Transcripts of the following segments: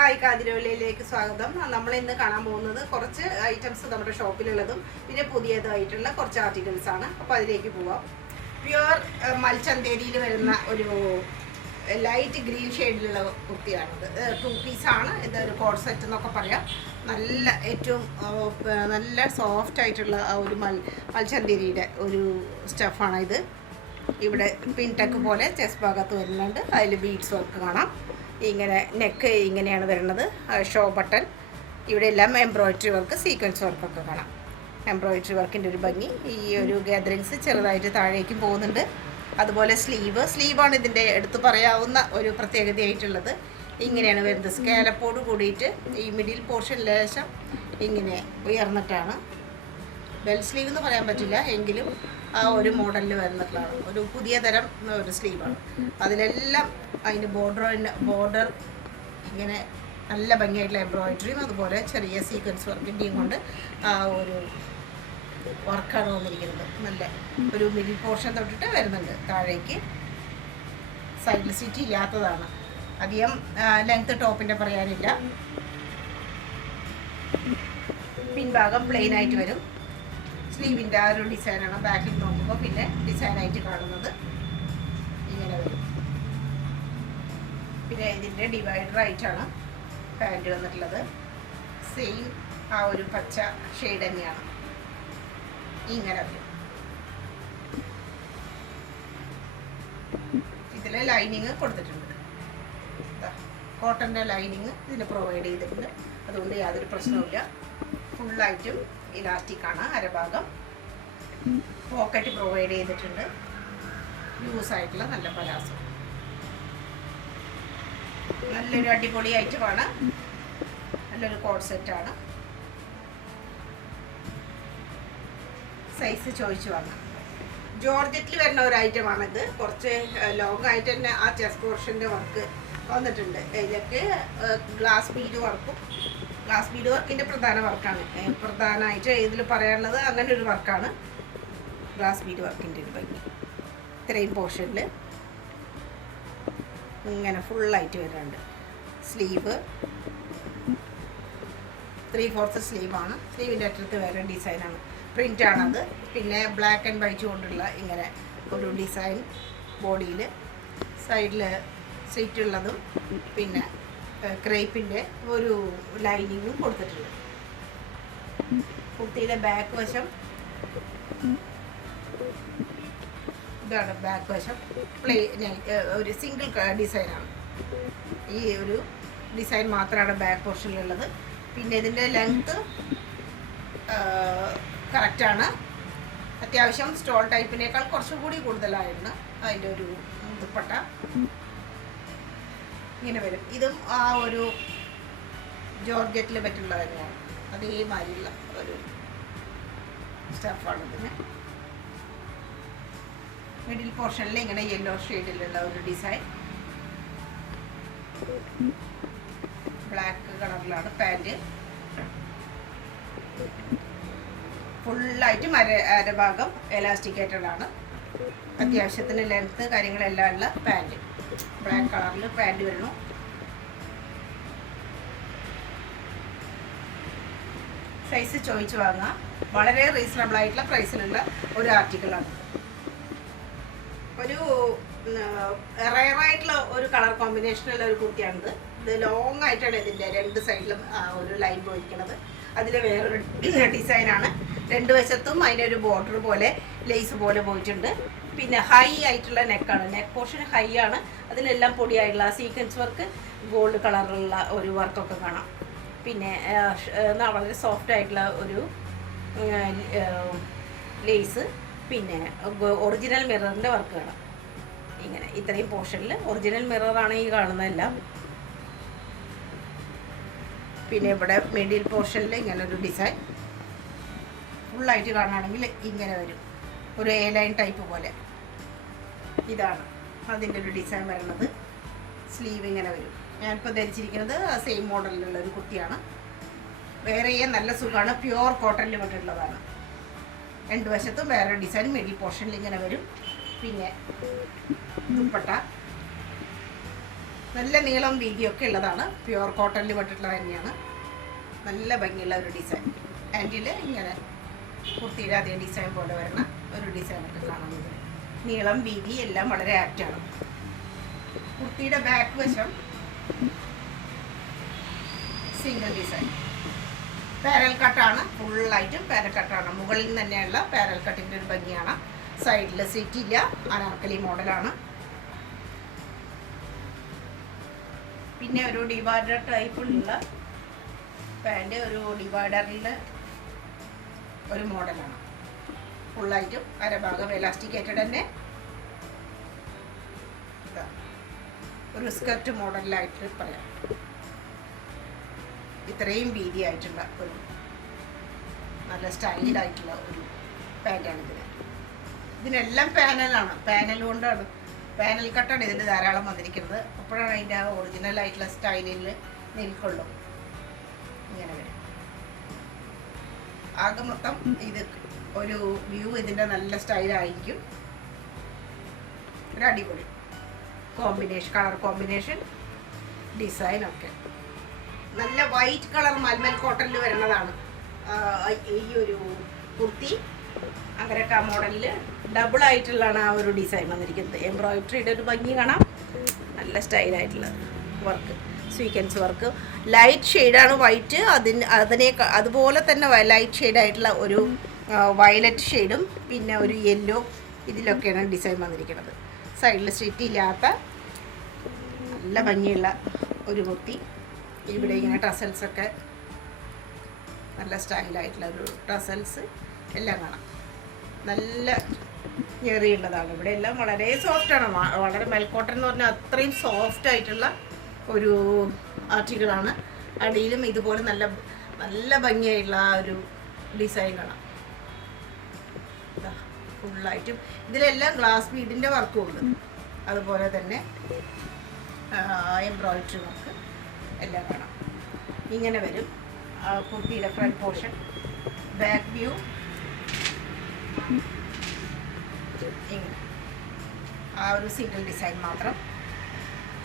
Hi കാതിരവലയിലേക്ക് സ്വാഗതം. നമ്മൾ ഇന്ന് കാണാൻ പോകുന്നത് കുറച്ച് ഐറ്റംസ് നമ്മുടെ ഷോപ്പിലുള്ളതും പിന്നെ പുതിയതായിട്ടുള്ള കുറച്ച് ആർട്ടിക്കിൾസ് ആണ്. അപ്പോൾ അതിലേക്ക് പോവാം. പ്യുവർ മൽച്ചന്തേരിയിൽ വരുന്ന ഒരു ലൈറ്റ് ഗ്രീൻ ഷെയ്ഡിലുള്ള കുർത്തിയാണിത്. 2 പീസാണ്. ഇതൊരു കോഡ് സെറ്റ് എന്നൊക്കെ പറയാം. നല്ല ഏറ്റവും നല്ല സോഫ്റ്റ് ആയിട്ടുള്ള ഒരു മൽച്ചന്തേരിയുടെ ഒരു സ്റ്റഫാണ് ഇത്. ഇവിടെ പിൻടെക്ക് പോലെ ചെസ്റ്റ് ഭാഗത്ത് വരുന്നുണ്ട്. അതിൽ ബീഡ്സ് വർക്ക് കാണാം. ഇങ്ങനെ നെക്ക് ഇങ്ങനെയാണ് വരുന്നത്. ഷോ ബട്ടൺ, ഇവിടെ എല്ലാം എംബ്രോയിഡറി വർക്ക്, സീക്വൻസ് വർക്കൊക്കെ കാണാം. എംബ്രോയിഡറി വർക്കിൻ്റെ ഒരു ഭംഗി. ഈ ഒരു ഗാദറിങ്സ് ചെറുതായിട്ട് താഴേക്കും പോകുന്നുണ്ട്. അതുപോലെ സ്ലീവാണ് ഇതിൻ്റെ എടുത്ത് പറയാവുന്ന ഒരു പ്രത്യേകതയായിട്ടുള്ളത്. ഇങ്ങനെയാണ് വരുന്നത്. സ്കാലപ്പോട് കൂടിയിട്ട് ഈ മിഡിൽ പോർഷൻ ലേശം ഇങ്ങനെ ഉയർന്നിട്ടാണ്. ബെൽ സ്ലീവ് എന്ന് പറയാൻ പറ്റില്ല, എങ്കിലും ആ ഒരു മോഡലിൽ വരുന്നിട്ടുള്ളതാണ്. ഒരു പുതിയ തരം ഒരു സ്ലീവാണ്. അതിലെല്ലാം അതിൻ്റെ ബോർഡർ ഇങ്ങനെ നല്ല ഭംഗിയായിട്ടുള്ള എംബ്രോയിഡറിയും അതുപോലെ ചെറിയ സീക്വൻസ് വർക്കിൻ്റെയും കൊണ്ട് ആ ഒരു വർക്കാണ് വന്നിരിക്കുന്നത്. നല്ല ഒരു മിഡിൽ പോർഷൻ തൊട്ടിട്ട് വരുന്നുണ്ട് താഴേക്ക്. സൈഡിൽ സിറ്റി ഇല്ലാത്തതാണ്. അധികം ലെങ്ത് ടോപ്പിൻ്റെ പറയാനില്ല. പിൻഭാഗം പ്ലെയിൻ ആയിട്ട് വരും. സ്ലീവിൻ്റെ ആ ഒരു ഡിസൈനാണ് ബാക്കിൽ നോക്കുമ്പോൾ പിന്നെ ഡിസൈനായിട്ട് കാണുന്നത്. ഇങ്ങനെ വരും. പിന്നെ ഇതിൻ്റെ ഡിവൈഡറായിട്ടാണ് പാൻറ്റ് വന്നിട്ടുള്ളത്. സെയിം ആ ഒരു പച്ച ഷെയ്ഡ് തന്നെയാണ്. ഇങ്ങനെ വരും. ഇതിൽ ലൈനിങ് കൊടുത്തിട്ടുണ്ട്. കോട്ടൻ്റെ ലൈനിങ് ഇതിന് പ്രൊവൈഡ് ചെയ്തിട്ടുണ്ട്. അതുകൊണ്ട് യാതൊരു പ്രശ്നവുമില്ല. ഫുള്ളായിട്ടും ഇലാസ്റ്റിക്കാണ്. അരഭാഗം പോക്കറ്റ് പ്രൊവൈഡ് ചെയ്തിട്ടുണ്ട്. ലൂസായിട്ടുള്ള നല്ല പലാസോ. നല്ലൊരു അടിപൊളി ഐറ്റമാണ്. നല്ലൊരു കോഡ് സെറ്റാണ്. സൈസ് ചോദിച്ചു വാങ്ങാം. ജോർജറ്റിൽ വരുന്ന ഒരു ഐറ്റമാണിത്. കുറച്ച് ലോങ് ആയിട്ട് തന്നെ ആ ചെസ്റ്റ് പോർഷൻ്റെ വർക്ക് വന്നിട്ടുണ്ട്. ഇതിലേക്ക് ഗ്ലാസ് ബീഡ് വർക്കിൻ്റെ പ്രധാന വർക്കാണ്. പ്രധാനമായിട്ട് ഇതിൽ പറയാനുള്ളത് അങ്ങനെ ഒരു വർക്കാണ്. ഗ്ലാസ് ബീഡ് വർക്കിൻ്റെ ഒരു ഭംഗി. ഇത്രയും പോർഷനിൽ ഇങ്ങനെ ഫുള്ളായിട്ട് വരുന്നുണ്ട്. സ്ലീവ് 3/4 സ്ലീവാണ്. സ്ലീവിൻ്റെ അറ്റത്ത് വേറെ ഡിസൈനാണ്. പ്രിൻ്റാണത്. പിന്നെ ബ്ലാക്ക് ആൻഡ് വൈറ്റ് കൊണ്ടുള്ള ഇങ്ങനെ ഒരു ഡിസൈൻ ബോഡിയിൽ. സൈഡിൽ സ്ലിറ്റ് ഉള്ളതും പിന്നെ ക്രേപ്പിൻ്റെ ഒരു ലൈനിങ്ങും കൊടുത്തിട്ടുണ്ട്. കുർത്തിയിലെ ബാക്ക് വശം ഇതാണ്. ബാക്ക് വശം ഒരു സിംഗിൾ ഡിസൈനാണ്. ഈ ഒരു ഡിസൈൻ മാത്രമാണ് ബാക്ക് പോർഷനിലുള്ളത്. പിന്നെ ഇതിൻ്റെ ലെങ്ത്ത് കറക്റ്റാണ്. അത്യാവശ്യം സ്റ്റോൾ ടൈപ്പിനേക്കാൾ കുറച്ചുകൂടി കൂടുതലായിരുന്നു അതിൻ്റെ ഒരു ദുപ്പട്ട. ഇങ്ങനെ വരും. ഇതും ആ ഒരു ജോർജറ്റിൽ പറ്റുള്ളത് തന്നെയാണ്. അതേമാതിരിയുള്ള ഒരു സ്റ്റഫാണ് ഇതിന്. മിഡിൽ പോർഷനിൽ ഇങ്ങനെ യെല്ലോ ഷെയ്ഡിലുള്ള ഒരു ഡിസൈൻ. ബ്ലാക്ക് കളറിലാണ് പാൻറ്. ഫുള്ളായിട്ടും അരഭാഗം എലാസ്റ്റിക്കേറ്റഡ് ആണ്. അത്യാവശ്യത്തിന് ലെങ്ത്ത് കാര്യങ്ങളെല്ലാം ഉള്ള പാൻറ്. ബ്ലാക്ക് കളറിൽ പാൻറ് വരുന്നു. സൈസ് ചോദിച്ചു വാങ്ങാം. വളരെ റീസണബിൾ ആയിട്ടുള്ള പ്രൈസിലുള്ള ഒരു ആർട്ടിക്കിളാണ്. ഒരു റയറായിട്ടുള്ള ഒരു കളർ കോമ്പിനേഷനുള്ള ഒരു കുർത്തിയാണിത്. ഇത് ലോങ് ആയിട്ടാണ് ഇതിൻ്റെ 2 സൈഡിലും ഒരു ലൈൻ പോയിരിക്കുന്നത്. അതിൽ വേറൊരു ഡിസൈനാണ്. 2 വശത്തും അതിനൊരു ബോർഡർ പോലെ ലേസ് പോലെ പോയിട്ടുണ്ട്. പിന്നെ ഹൈ ആയിട്ടുള്ള നെക്കാണ്. നെക്ക് പോർഷൻ ഹൈ ആണ്. അതിലെല്ലാം പൊടിയായിട്ടുള്ള സീക്വൻസ് വർക്ക്, ഗോൾഡ് കളറിലുള്ള ഒരു വർക്കൊക്കെ കാണാം. പിന്നെ വളരെ സോഫ്റ്റ് ആയിട്ടുള്ള ഒരു ലേസ്. പിന്നെ ഒറിജിനൽ മിററിൻ്റെ വർക്ക് കാണാം. ഇങ്ങനെ ഇത്രയും പോർഷനിൽ ഒറിജിനൽ മിററാണ് ഈ കാണുന്നതെല്ലാം. പിന്നെ ഇവിടെ മിഡിൽ പോർഷനിൽ ഇങ്ങനെ ഒരു ഡിസൈൻ. ഫുള്ളായിട്ട് കാണുകയാണെങ്കിൽ ഇങ്ങനെ വരും. ഒരു എ ലൈൻ ടൈപ്പ് പോലെ. ഇതാണ് അതിൻ്റെ ഒരു ഡിസൈൻ വരുന്നത്. സ്ലീവ് ഇങ്ങനെ വരും. ഞാനിപ്പോൾ ധരിച്ചിരിക്കുന്നത് സെയിം മോഡലിലുള്ള ഒരു കുർത്തിയാണ്. വേറെ നല്ല സുഖമാണ്. പ്യുവർ കോട്ടണിൽ വിട്ടിട്ടുള്ളതാണ്. 2 വശത്തും വേറെ ഡിസൈൻ. മിഡിൽ പോർഷനിൽ ഇങ്ങനെ വരും. പിന്നെ ദുപ്പട്ട നല്ല നീളം വീതിയൊക്കെ ഉള്ളതാണ്. പ്യുവർ കോട്ടണിൽ പെട്ടിട്ടുള്ളത് തന്നെയാണ്. നല്ല ഭംഗിയുള്ള ഒരു ഡിസൈൻ. ഹാൻഡിൽ ഇങ്ങനെ കുർത്തിയുടെ അതേ ഡിസൈൻ പോലെ വരുന്ന ഒരു ഡിസൈനൊക്കെ കാണുന്നത്. നീളം വീതി എല്ലാം വളരെ ആപ്റ്റാണ്. കുർത്തിയുടെ ബാക്ക് വശം സിംഗിൾ ഡിസൈൻ. പാരൽ കട്ടാണ്, ഫുള്ളായിട്ടും പാരൽ കട്ടാണ്. മുകളിൽ തന്നെയുള്ള പാരൽ കട്ടിൻ്റെ ഒരു ഭംഗിയാണ്. സൈഡിൽ സിറ്റില്ല, അനാർക്കലി മോഡലാണ്. പിന്നെ ഒരു ഡിവൈഡർ ടൈപ്പിലുള്ള പാൻറ്, ഒരു ഡിവൈഡറിൻ്റെ ഒരു മോഡലാണ്. ഫുള്ളായിട്ടും അരഭാഗം എലാസ്റ്റിക്കേറ്റഡ് തന്നെ ഒരു സ്കർട്ട് മോഡലിലായിട്ട് പറയാം. ഇത്രയും വീതിയായിട്ടുള്ള ഒരു നല്ല സ്റ്റൈലിലായിട്ടുള്ള ഒരു പാൻറ്റാണ് ഇതിന്. ഇതിനെല്ലാം പാനലാണ്, പാനൽ കൊണ്ടാണ്, പാനൽ കട്ടാണ് ഇതിന് ധാരാളം വന്നിരിക്കുന്നത്. അപ്പോഴാണ് അതിൻ്റെ ആ ഒറിജിനലായിട്ടുള്ള സ്റ്റൈലിൽ നിൽക്കുള്ളൂ. ഇങ്ങനെ വരും. ആകെ മൊത്തം ഇത് ഒരു വ്യൂ ഇതിൻ്റെ നല്ല സ്റ്റൈലായിരിക്കും. ഒരു അടിപൊളി കോമ്പിനേഷൻ, കളർ കോമ്പിനേഷൻ, ഡിസൈനൊക്കെ നല്ല വൈറ്റ് കളർ മൽമൽ കോട്ടണിൽ വരുന്നതാണ് ഈ ഒരു കുർത്തി. അങ്ങനെയൊക്കെ ആ മോഡലിൽ ഡബിൾ ആയിട്ടുള്ളതാണ് ആ ഒരു ഡിസൈൻ വന്നിരിക്കുന്നത്. എംബ്രോയിഡറിയുടെ ഒരു ഭംഗി കാണാം. നല്ല സ്റ്റൈലായിട്ടുള്ള വർക്ക്, സ്വീക്വൻസ് വർക്ക്. ലൈറ്റ് ഷെയ്ഡാണ് വൈറ്റ്. അതുപോലെ തന്നെ ലൈറ്റ് ഷെയ്ഡായിട്ടുള്ള ഒരു വയലറ്റ് ഷെയ്ഡും പിന്നെ ഒരു യെല്ലോ, ഇതിലൊക്കെയാണ് ഡിസൈൻ വന്നിരിക്കുന്നത്. സൈഡിൽ സ്റ്റിറ്റ് ഇല്ലാത്ത നല്ല ഭംഗിയുള്ള ഒരു കുർത്തി. ഇവിടെ ഇങ്ങനെ ടസൽസൊക്കെ നല്ല സ്റ്റൈലായിട്ടുള്ള ഒരു ടസൽസ് എല്ലാം കാണാം. നല്ല ഞെറിയുള്ളതാണ്. ഇവിടെ എല്ലാം വളരെ സോഫ്റ്റാണ്. വളരെ മെൽക്കോട്ടൺ എന്ന് പറഞ്ഞാൽ അത്രയും സോഫ്റ്റ് ആയിട്ടുള്ള ഒരു ആർട്ടിക്കിളാണ്. അടിയിലും ഇതുപോലെ നല്ല നല്ല ഭംഗിയായിട്ടുള്ള ആ ഒരു ഡിസൈൻ കാണാം. ഫുള്ളായിട്ടും ഇതിലെല്ലാം ഗ്ലാസ് ബീഡിൻ്റെ വർക്കും ഉണ്ട്. അതുപോലെ തന്നെ എംബ്രോയിഡറി വർക്ക് എല്ലാം കാണാം. ഇങ്ങനെ വരും കുർത്തിയുടെ ഫ്രണ്ട് പോർഷൻ. ബാക്ക് വ്യൂ ഇങ്ങനെ ആ ഒരു സിംഗിൾ ഡിസൈൻ മാത്രം.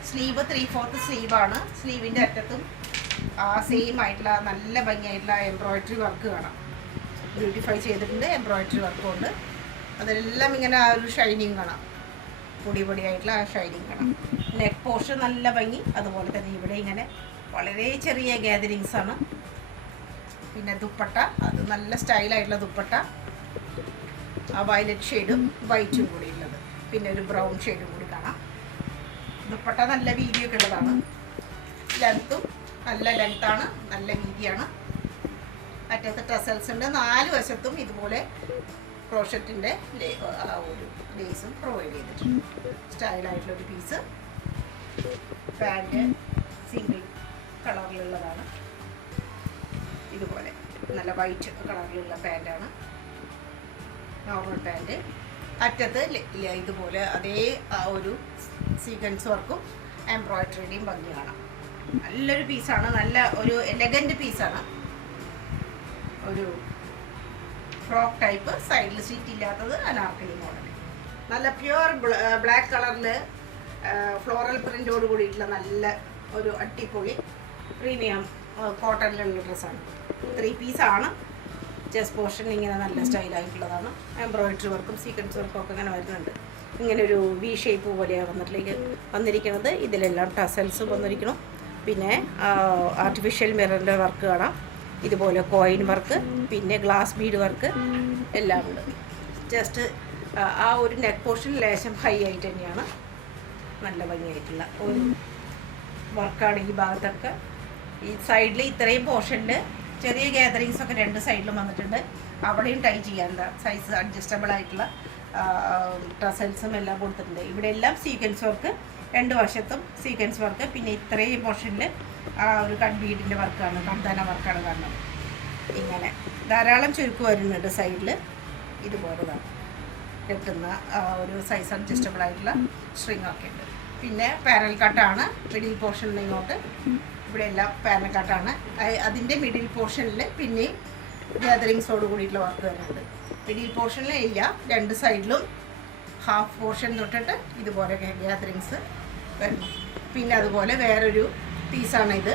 സ്ലീവ് 3/4 സ്ലീവാണ്. സ്ലീവിൻ്റെ അറ്റത്തും ആ സെയിം ആയിട്ടുള്ള നല്ല ഭംഗിയായിട്ടുള്ള എംബ്രോയിഡറി വർക്ക് കാണാം. ബ്യൂട്ടിഫൈ ചെയ്തിട്ടുണ്ട്. എംബ്രോയിഡറി വർക്കും ഉണ്ട്. അതെല്ലാം ഇങ്ങനെ ആ ഒരു ഷൈനിങ് കാണാം. പൊടിയായിട്ടുള്ള ആ ഷൈനിങ് കാണാം. നെക്ക് പോർഷൻ നല്ല ഭംഗി. അതുപോലെ തന്നെ ഇവിടെ ഇങ്ങനെ വളരെ ചെറിയ ഗ്യാതറിങ്സ് ആണ്. പിന്നെ ദുപ്പട്ട, അത് നല്ല സ്റ്റൈലായിട്ടുള്ള ദുപ്പട്ട. ആ വയലറ്റ് ഷെയ്ഡും വൈറ്റും കൂടി ഉള്ളത്. പിന്നെ ഒരു ബ്രൗൺ ഷെയ്ഡും കൂടി കാണാം. ദുപ്പട്ട നല്ല വീതിയൊക്കെ ഉള്ളതാണ്. ലെങ്ത്തും നല്ല ലെങ്ത്താണ്, നല്ല വീതിയാണ്. അറ്റത്ത് ടസൽസ് ഉണ്ട്. 4 വശത്തും ഇതുപോലെ ക്രോഷറ്റിൻ്റെ ആ ഒരു ലേസും പ്രൊവൈഡ് ചെയ്തിട്ടുണ്ട്. സ്റ്റൈലായിട്ടുള്ളൊരു പീസ്. പാൻറ്റ് സിംഗിൾ കളറിലുള്ളതാണ്. ഇതുപോലെ നല്ല വൈറ്റ് കളറിലുള്ള പാൻറ്റാണ്. Normal pant. അറ്റത്ത് ഇതുപോലെ അതേ ആ ഒരു സീക്വൻസ് വർക്കും എംബ്രോയിഡറിയുടെയും ഭംഗി കാണാം. നല്ലൊരു പീസാണ്. നല്ല ഒരു എലഗൻറ്റ് പീസാണ്. ഒരു ഫ്രോക്ക് ടൈപ്പ്. സൈഡിൽ സീറ്റ് ഇല്ലാത്തത് അനാർക്കലി മോഡൽ. നല്ല പ്യുവർ ബ്ലാക്ക് കളറിൽ ഫ്ലോറൽ പ്രിൻ്റോട് കൂടിയിട്ടുള്ള നല്ല ഒരു അടിപൊളി പ്രീമിയം കോട്ടണിലുള്ള ഡ്രസ്സാണ്. 3 പീസാണ്. ചെസ്റ്റ് പോർഷൻ ഇങ്ങനെ നല്ല സ്റ്റൈലായിട്ടുള്ളതാണ്. എംബ്രോയിഡറി വർക്കും സീക്വൻസ് വർക്കും ഒക്കെ ഇങ്ങനെ വരുന്നുണ്ട്. ഇങ്ങനെ ഒരു വി ഷേപ്പ് പോലെയാണ് വന്നിരിക്കുന്നത്. ഇതിലെല്ലാം ടസൽസ് വന്നിരിക്കണം. പിന്നെ ആർട്ടിഫിഷ്യൽ മിററിൻ്റെ വർക്ക് കാണാം. ഇതുപോലെ കോയിൻ വർക്ക്, പിന്നെ ഗ്ലാസ് ബീഡ് വർക്ക് എല്ലാം ഉണ്ട്. ജസ്റ്റ് ആ ഒരു നെക്ക് പോർഷൻ ലേശം ഹൈ ആയിട്ട് തന്നെയാണ്. നല്ല ഭംഗിയായിട്ടുള്ള ഒരു വർക്കാണ് ഈ ഭാഗത്തൊക്കെ. ഈ സൈഡിൽ ഇത്രയും പോർഷനിൽ ചെറിയ ഗ്യാതറിങ്സ് ഒക്കെ 2 സൈഡിലും വന്നിട്ടുണ്ട്. അവിടെയും ടൈ ചെയ്യാൻ സൈസ് അഡ്ജസ്റ്റബിൾ ആയിട്ടുള്ള ടസൽസും എല്ലാം കൊടുത്തിട്ടുണ്ട്. ഇവിടെ എല്ലാം സീക്വൻസ് വർക്ക്, 2 വശത്തും സീക്വൻസ് വർക്ക്. പിന്നെ ഇത്രയും പോർഷനിൽ ആ ഒരു കൺബീഡിൻ്റെ വർക്കാണ്, കന്താന വർക്കാണ് കാണുന്നത്. ഇങ്ങനെ ധാരാളം ചുരുക്ക് വരുന്നുണ്ട് സൈഡിൽ. ഇതുപോലെ കെട്ടുന്ന ഒരു സൈസ് അഡ്ജസ്റ്റബിൾ ആയിട്ടുള്ള സ്ട്രിങ് ഒക്കെ ഉണ്ട്. പിന്നെ പാരൽ കട്ടാണ് മിഡിൽ പോർഷനിൽ ഇങ്ങോട്ട്. ഇവിടെ എല്ലാം പാരൽ കട്ടാണ്. അതിൻ്റെ മിഡിൽ പോർഷനിൽ പിന്നെയും ഗ്യാതറിങ്സോട് കൂടിയിട്ടുള്ള വർക്ക് വരുന്നുണ്ട്. മിഡിൽ പോർഷനിൽ ഇല്ല, 2 സൈഡിലും ഹാഫ് പോർഷൻ തൊട്ടിട്ട് ഇതുപോലെ ഗ്യാതറിങ്സ് വരുന്നു. പിന്നെ അതുപോലെ വേറൊരു പീസാണ് ഇത്.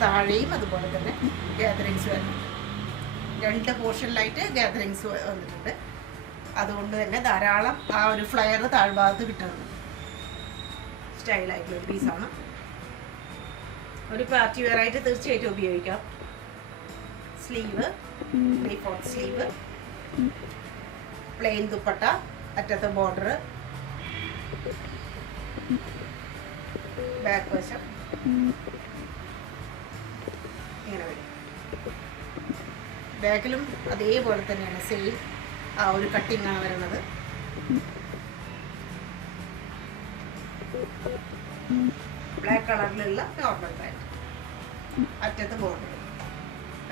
താഴെയും അതുപോലെ തന്നെ ഗ്യാതറിങ്സ് വരുന്നുണ്ട്. 2 പോർഷനിലായിട്ട് ഗ്യാതറിങ്സ് വന്നിട്ടുണ്ട്. അതുകൊണ്ട് തന്നെ ധാരാളം ആ ഒരു ഫ്ലയർ താഴ്ഭാഗത്ത് കിട്ടുന്നുണ്ട്. സ്റ്റൈലായിട്ടുള്ള ഒരു പീസാണ്. ഒരു പാർട്ടി വെയർ ആയിട്ട് തീർച്ചയായിട്ടും ഉപയോഗിക്കാം. സ്ലീവ് 3/4 സ്ലീവ്, പ്ലെയിൻ ദുപ്പട്ട, അറ്റത്തെ ബോർഡർ, ബാക്ക് വശം ഇങ്ങനെ വരും. ബാക്കിലും അതേപോലെ തന്നെയാണ്, സെയിം ആ ഒരു കട്ടിങ് ആണ് വരുന്നത്. ബ്ലാക്ക് കളറിലുള്ള നോർമൽ പാൻറ്,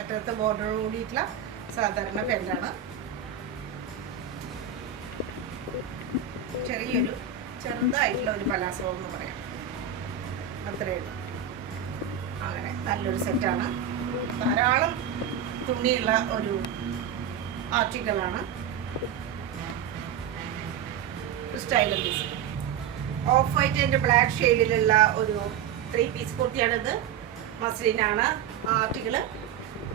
അറ്റത്ത് ബോർഡർ കൂടിയിട്ടുള്ള സാധാരണ പാൻറ്റാണ്. ചെറുതായിട്ടുള്ള ഒരു പലാസോ എന്ന് പറയാം, അത്രയേ ഉള്ളൂ. അങ്ങനെ നല്ലൊരു സെറ്റാണ്. ധാരാളം തുണിയുള്ള ഒരു ആർട്ടിക്കിളാണ്. Style piece of white and black ഷെയ്ഡിലുള്ള ഒരു 3 പീസ് കുർത്തിയാണിത്. മസ്ലിനാണ് ആർട്ടിക്കിൾ.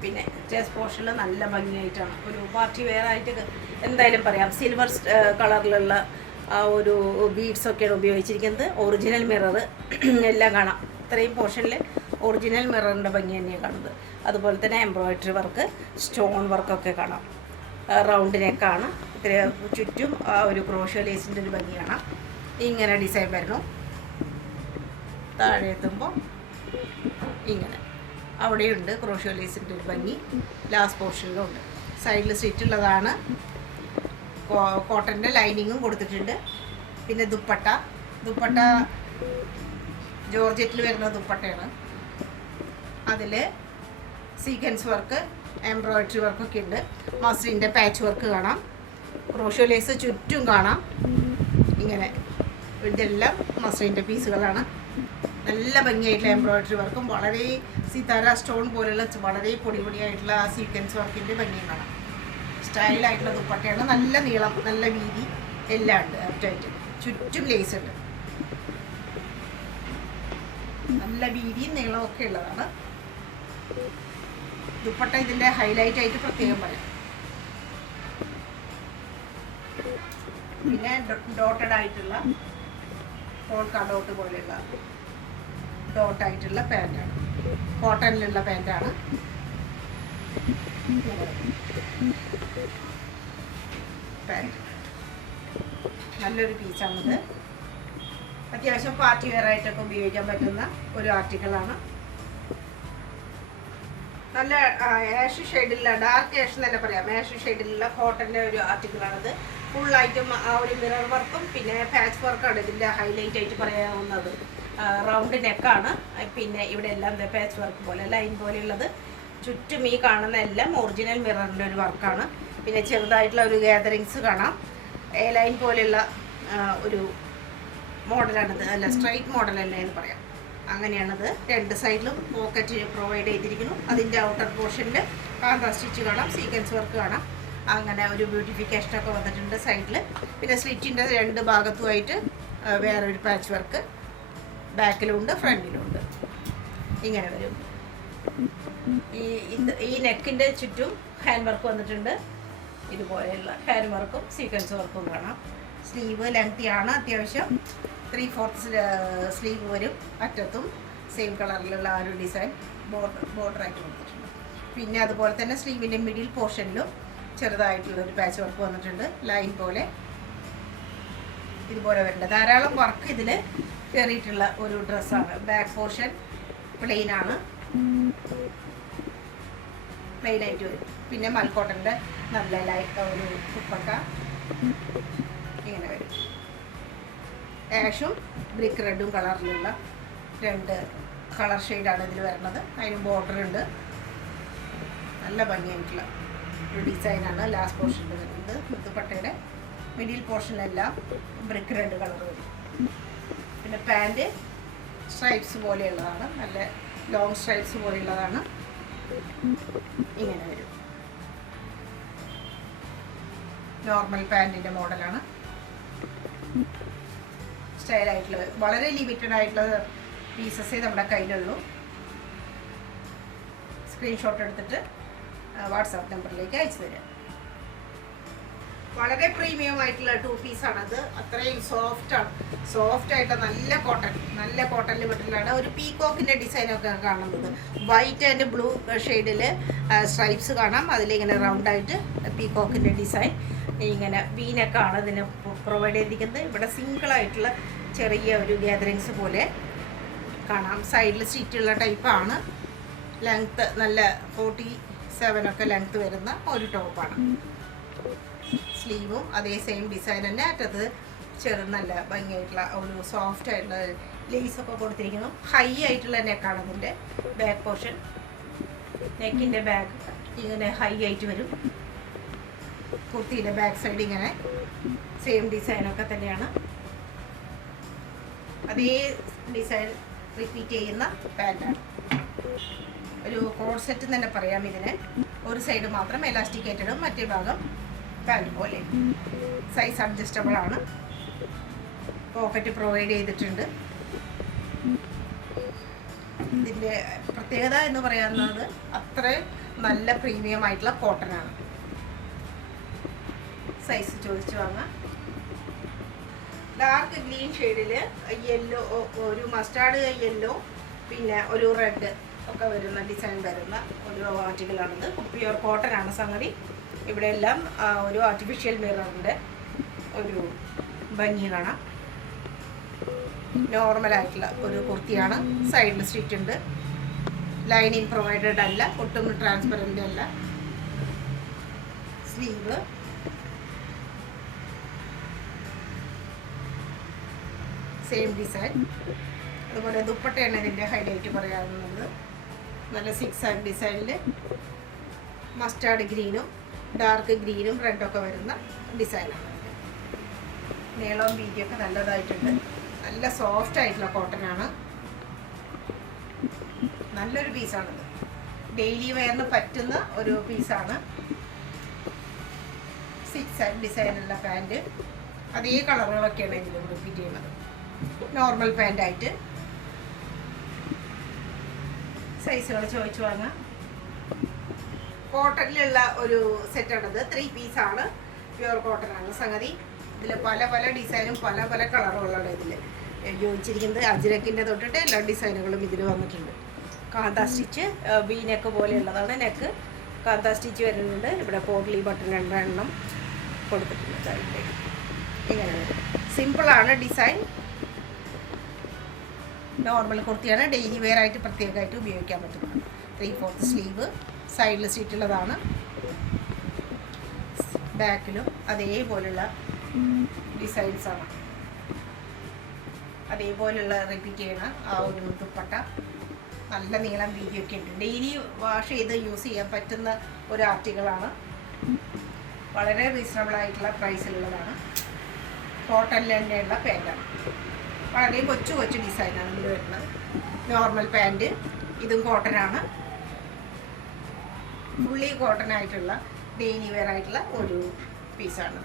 പിന്നെ ചെസ്റ്റ് പോർഷനിൽ നല്ല ഭംഗിയായിട്ടാണ്, ഒരു പാർട്ടി വെയർ ആയിട്ട് എന്തായാലും പറയാം. സിൽവർ കളറിലുള്ള ആ ഒരു ബീഡ്സൊക്കെയാണ് ഉപയോഗിച്ചിരിക്കുന്നത്. ഒറിജിനൽ മിറർ എല്ലാം കാണാം. ഇത്രയും പോർഷനിൽ ഒറിജിനൽ മിററിൻ്റെ ഭംഗി തന്നെയാണ് കാണുന്നത്. അതുപോലെ തന്നെ എംബ്രോയിഡറി വർക്ക്, സ്റ്റോൺ വർക്കൊക്കെ കാണാം. റൗണ്ട് നെക്കാണ്. ഇത്ര ചുറ്റും ആ ഒരു ക്രോഷ്യോ ലേസിൻ്റെ ഒരു ഭംഗി കാണാം. ഇങ്ങനെ ഡിസൈൻ വരുന്നു. താഴെ എത്തുമ്പോൾ ഇങ്ങനെ അവിടെയുണ്ട് ക്രോഷ്യോ ലേസിൻ്റെ ഒരു ഭംഗി. ലാസ്റ്റ് പോർഷനിലും ഉണ്ട്. സൈഡിൽ സ്റ്റിച്ചുള്ളതാണ്. കോട്ടൻ്റെ ലൈനിങ്ങും കൊടുത്തിട്ടുണ്ട്. പിന്നെ ദുപ്പട്ട ജോർജറ്റിൽ വരുന്ന ദുപ്പട്ടയാണ്. അതിൽ സീക്വൻസ് വർക്ക്, എംബ്രോയിഡറി വർക്കൊക്കെ ഉണ്ട്. മസ്ലിൻ്റെ പാച്ച് വർക്ക് കാണാം. ക്രോഷ്യോ ലേസ് ചുറ്റും കാണാം. ഇങ്ങനെ ഇതെല്ലാം മസ്ലിൻ്റെ പീസുകളാണ്. നല്ല ഭംഗിയായിട്ടുള്ള എംബ്രോയിഡറി വർക്കും വളരെ സിതാര സ്റ്റോൺ പോലുള്ള വളരെ പൊടിയായിട്ടുള്ള ആ സീക്വൻസ് വർക്കിൻ്റെ ഭംഗിയും കാണാം. സ്റ്റൈലായിട്ടുള്ള ദുപ്പട്ടയാണ്. നല്ല നീളം, നല്ല വീതി എല്ലാം ഉണ്ട്. ആപ്റ്റായിട്ട് ചുറ്റും ലേസ് ഉണ്ട്. നല്ല വീതിയും നീളവും ഒക്കെ ഉള്ളതാണ്. ദുപ്പട്ട ഇതിൻ്റെ ഹൈലൈറ്റ് ആയിട്ട് പ്രത്യേകം പറയാം. പിന്നെ ഡോട്ടഡ് ആയിട്ടുള്ള പോൾക്ക ഡോട്ട് പോലെയുള്ള ഡോട്ടായിട്ടുള്ള പാൻറ്റാണ്. കോട്ടണിലുള്ള പാൻറ്റാണ്. പാൻറ്റ് നല്ലൊരു പീസാണിത്. അത്യാവശ്യം പാർട്ടി വെയർ ആയിട്ടൊക്കെ ഉപയോഗിക്കാൻ പറ്റുന്ന ഒരു ആർട്ടിക്കിളാണ്. നല്ല ആഷ് ഷെയ്ഡിലുള്ള, ഡാർക്ക് ആഷ് എന്നല്ല പറയാം, ആഷ് ഷെയ്ഡിലുള്ള കോട്ടൻ്റെ ഒരു ആർട്ടിക്കിളാണിത്. ഫുള്ളായിട്ടും ആ ഒരു മിറർ വർക്കും പിന്നെ പാച്ച് വർക്കാണ് ഇതിൻ്റെ ഹൈലൈറ്റ് ആയിട്ട് പറയാവുന്നത്. റൗണ്ട് നെക്കാണ്. പിന്നെ ഇവിടെ എല്ലാം പാച്ച് വർക്ക് പോലെ ലൈൻ പോലെയുള്ളത്. ചുറ്റും ഈ കാണുന്ന എല്ലാം ഒറിജിനൽ മിററിൻ്റെ ഒരു വർക്കാണ്. പിന്നെ ചെറുതായിട്ടുള്ള ഒരു ഗ്യാതറിങ്സ് കാണാം. എ ലൈൻ പോലെയുള്ള ഒരു മോഡലാണിത്. അല്ല, സ്ട്രൈറ്റ് മോഡലല്ല എന്ന് പറയാം. അങ്ങനെയാണത്. 2 സൈഡിലും പോക്കറ്റ് പ്രൊവൈഡ് ചെയ്തിരിക്കുന്നു. അതിൻ്റെ ഔട്ടർ പോർഷനിൽ കാന്ത സ്റ്റിച്ച് കാണാം, സീക്വൻസ് വർക്ക് കാണാം. അങ്ങനെ ഒരു ബ്യൂട്ടിഫിക്കേഷനൊക്കെ വന്നിട്ടുണ്ട് സൈഡിൽ. പിന്നെ സ്ലിറ്റിൻ്റെ 2 ഭാഗത്തുമായിട്ട് വേറൊരു പാച്ച് വർക്ക് ബാക്കിലുണ്ട്, ഫ്രണ്ടിലുണ്ട്. ഇങ്ങനെ വരും. ഈ നെക്കിൻ്റെ ചുറ്റും ഹാൻഡ് വർക്ക് വന്നിട്ടുണ്ട്. ഇതുപോലെയുള്ള ഹാൻഡ് വർക്കും സീക്വൻസ് വർക്കും കാണാം. സ്ലീവ് ലെങ്തിയാണ്. അത്യാവശ്യം 3/4 സ്ലീവ് വരും. അറ്റത്തും സെയിം കളറിലുള്ള ആ ഒരു ഡിസൈൻ ബോർഡറായിട്ട് കൊടുത്തിട്ടുണ്ട്. പിന്നെ അതുപോലെ തന്നെ സ്ലീവിൻ്റെ മിഡിൽ പോർഷനിലും ചെറുതായിട്ടുള്ളൊരു പാച്ച് വർക്ക് വന്നിട്ടുണ്ട്. ലൈൻ പോലെ ഇതുപോലെ വരേണ്ടത്. ധാരാളം വർക്ക് ഇതിൽ കയറിയിട്ടുള്ള ഒരു ഡ്രസ്സാണ്. ബാക്ക് പോർഷൻ പ്ലെയിനാണ്, പ്ലെയിനായിട്ട് വരും. പിന്നെ മൽക്കോട്ടൻ്റെ നല്ല ലൈറ്റ് ഒരു ദുപ്പട്ട ഇങ്ങനെ വരും. ആഷും ബ്രിക്ക് റെഡും കളറിലുള്ള 2 കളർ ഷെയ്ഡാണ് ഇതിൽ വരുന്നത്. അതിന് ബോർഡർ ഉണ്ട്. നല്ല ഭംഗിയായിട്ടുള്ള ഒരു ഡിസൈനാണ് ലാസ്റ്റ് പോർഷനിൽ വരുന്നത്. ദുപ്പട്ടയുടെ മിഡിൽ പോർഷനിലെല്ലാം ബ്രിക്ക് റെഡ് കളർ വരും. പിന്നെ പാൻറ്റ് സ്ട്രൈപ്സ് പോലെയുള്ളതാണ്. നല്ല ലോങ് സ്ട്രൈപ്സ് പോലെയുള്ളതാണ്. ഇങ്ങനെ വരും. നോർമൽ പാൻറ്റിൻ്റെ മോഡലാണ്. സ്റ്റൈലായിട്ടുള്ളത്. വളരെ ലിമിറ്റഡ് ആയിട്ടുള്ള പീസസേ നമ്മുടെ കയ്യിലുള്ളൂ. സ്ക്രീൻഷോട്ട് എടുത്തിട്ട് വാട്സാപ്പ് നമ്പറിലേക്ക് അയച്ചു തരാം. വളരെ പ്രീമിയം ആയിട്ടുള്ള 2 പീസാണത്. അത്രയും സോഫ്റ്റ് ആയിട്ടുള്ള നല്ല കോട്ടണിൽ മെറ്റീരിയലാണ്. ഒരു പീകോക്കിൻ്റെ ഡിസൈനൊക്കെ കാണുന്നത്. വൈറ്റ് ആൻഡ് ബ്ലൂ ഷെയ്ഡിൽ സ്ട്രൈപ്സ് കാണാം. അതിലിങ്ങനെ റൗണ്ടായിട്ട് പീകോക്കിൻ്റെ ഡിസൈൻ ഇങ്ങനെ വീനൊക്കെയാണ് ഇതിന് പ്രൊവൈഡ് ചെയ്തിരിക്കുന്നത്. ഇവിടെ സിംഗിളായിട്ടുള്ള ചെറിയ ഒരു ഗ്യാതറിങ്സ് പോലെ കാണാം. സൈഡിൽ സ്റ്റിച്ചുള്ള ടൈപ്പാണ്. ലെങ്ത്ത് നല്ല 47 ലെങ്ത്ത് വരുന്ന ഒരു ടോപ്പാണ്. സ്ലീവും അതേ സെയിം ഡിസൈൻ തന്നെ. അറ്റത്ത് നല്ല ഭംഗിയായിട്ടുള്ള ഒരു സോഫ്റ്റ് ആയിട്ടുള്ള ലേസൊക്കെ കൊടുത്തിരിക്കുന്നു. ഹൈ ആയിട്ടുള്ള നെക്കാണ് ഇതിൻ്റെ ബാക്ക് പോർഷൻ. നെക്കിൻ്റെ ബാക്ക് ഇങ്ങനെ ഹൈ ആയിട്ട് വരും. കുർത്തിയുടെ ബാക്ക് സൈഡ് ഇങ്ങനെ സെയിം ഡിസൈനൊക്കെ തന്നെയാണ്. അതേ ഡിസൈൻ റിപ്പീറ്റ് ചെയ്യുന്ന പാൻറ്റാണ്. ഒരു കോഡ് സെറ്റ് തന്നെ പറയാം ഇതിന്. ഒരു സൈഡ് മാത്രം എലാസ്റ്റിക്കേറ്റഡും മറ്റേ ഭാഗം പാൻറ്റ് പോലെ. സൈസ് അഡ്ജസ്റ്റബിൾ ആണ്. പോക്കറ്റ് പ്രൊവൈഡ് ചെയ്തിട്ടുണ്ട്. ഇതിൻ്റെ പ്രത്യേകത എന്ന് പറയുന്നത് അത്രയും നല്ല പ്രീമിയം ആയിട്ടുള്ള കോട്ടനാണ്. സൈസ് ചോദിച്ചു വാങ്ങാം. ഡാർക്ക് ഗ്രീൻ ഷെയ്ഡിൽ യെല്ലോ, ഒരു മസ്റ്റാർഡ് യെല്ലോ, പിന്നെ ഒരു റെഡ് ഒക്കെ വരുന്ന ഡിസൈൻ വരുന്ന ഒരു ആർട്ടിക്കിളാണിത്. പ്യുവർ കോട്ടൺ ആണ് സംഗതി. ഇവിടെ എല്ലാം ഒരു ആർട്ടിഫിഷ്യൽ മിററിൻ്റെ ഒരു ഭംഗി കാണാം. നോർമലായിട്ടുള്ള ഒരു കുർത്തിയാണ്. സൈഡിൽ സ്റ്റിച്ച് ഉണ്ട്. ലൈനിങ് പ്രൊവൈഡഡ് അല്ല, ഒട്ടും ട്രാൻസ്പെറൻ്റ് അല്ല. Sleeve same design. അതുപോലെ ദുപ്പട്ടയാണ് ഇതിൻ്റെ ഹൈലൈറ്റ് പറയാവുന്നത്. നല്ല 6 ഡിസൈനിൽ മസ്റ്റാർഡ് ഗ്രീനും ഡാർക്ക് ഗ്രീനും റെഡൊക്കെ വരുന്ന ഡിസൈനാണ്. നീളവും വീതിയൊക്കെ നല്ലതായിട്ടുണ്ട്. നല്ല സോഫ്റ്റ് ആയിട്ടുള്ള കോട്ടനാണ്. നല്ലൊരു പീസാണിത്. ഡെയിലി വെയറിന് പറ്റുന്ന ഒരു പീസാണ്. 6 ഡിസൈനുള്ള പാൻറ്റ്. അതേ കളറുകളൊക്കെയാണ് ഇതിൽ റിപ്പീറ്റ് ചെയ്യുന്നത്. നോർമൽ പാൻറ്റായിട്ട് സൈസുകൾ ചോദിച്ചു വാങ്ങാം. കോട്ടണിലുള്ള ഒരു സെറ്റാണിത്. 3 പീസാണ്. പ്യുവർ കോട്ടനാണ് സംഗതി. ഇതിൽ പല ഡിസൈനും പല കളറുകളാണ് ഇതിൽ യോജിച്ചിരിക്കുന്നത്. അജ്രക്കിൻ്റെ തൊട്ടിട്ട് എല്ലാ ഡിസൈനുകളും ഇതിൽ വന്നിട്ടുണ്ട്. കാന്ത സ്റ്റിച്ച് വി നെക്ക് പോലെയുള്ളതാണ്. നെക്ക് കാന്ത സ്റ്റിച്ച് വരുന്നുണ്ട്. ഇവിടെ പോട്ട്ലി ബട്ടൺ 2 എണ്ണം കൊടുത്തിട്ടുണ്ട് സൈഡിലേക്ക്. ഇങ്ങനെ സിമ്പിളാണ് ഡിസൈൻ. നോർമൽ കുർത്തിയാണ്. ഡെയിലി വെയർ ആയിട്ട് പ്രത്യേകമായിട്ട് ഉപയോഗിക്കാൻ പറ്റുന്നതാണ്. 3/4 സ്ലീവ്. സൈഡിൽ സീറ്റുള്ളതാണ്. ബാക്കിലും അതേപോലുള്ള ഡിസൈൻസാണ്. അതേപോലുള്ള റിപ്പീറ്റ് ചെയ്യണ ആ ഒരു ദുപ്പട്ട. നല്ല നീളം വീതിയൊക്കെ ഉണ്ട്. ഡെയിലി വാഷ് ചെയ്ത് യൂസ് ചെയ്യാൻ പറ്റുന്ന ഒരു ആർട്ടിക്കിളാണ്. വളരെ റീസണബിൾ ആയിട്ടുള്ള പ്രൈസിലുള്ളതാണ്. കോട്ടണിൽ തന്നെയുള്ള പാൻറ്റാണ്. വളരെ കൊച്ചു ഡിസൈനാണ് ഇതിൽ വരുന്നത്. Normal pant. ഇതും കോട്ടനാണ്. ഫുള്ളി കോട്ടൺ ആയിട്ടുള്ള ഡെയിലി വെയർ ആയിട്ടുള്ള ഒരു പീസാണ്.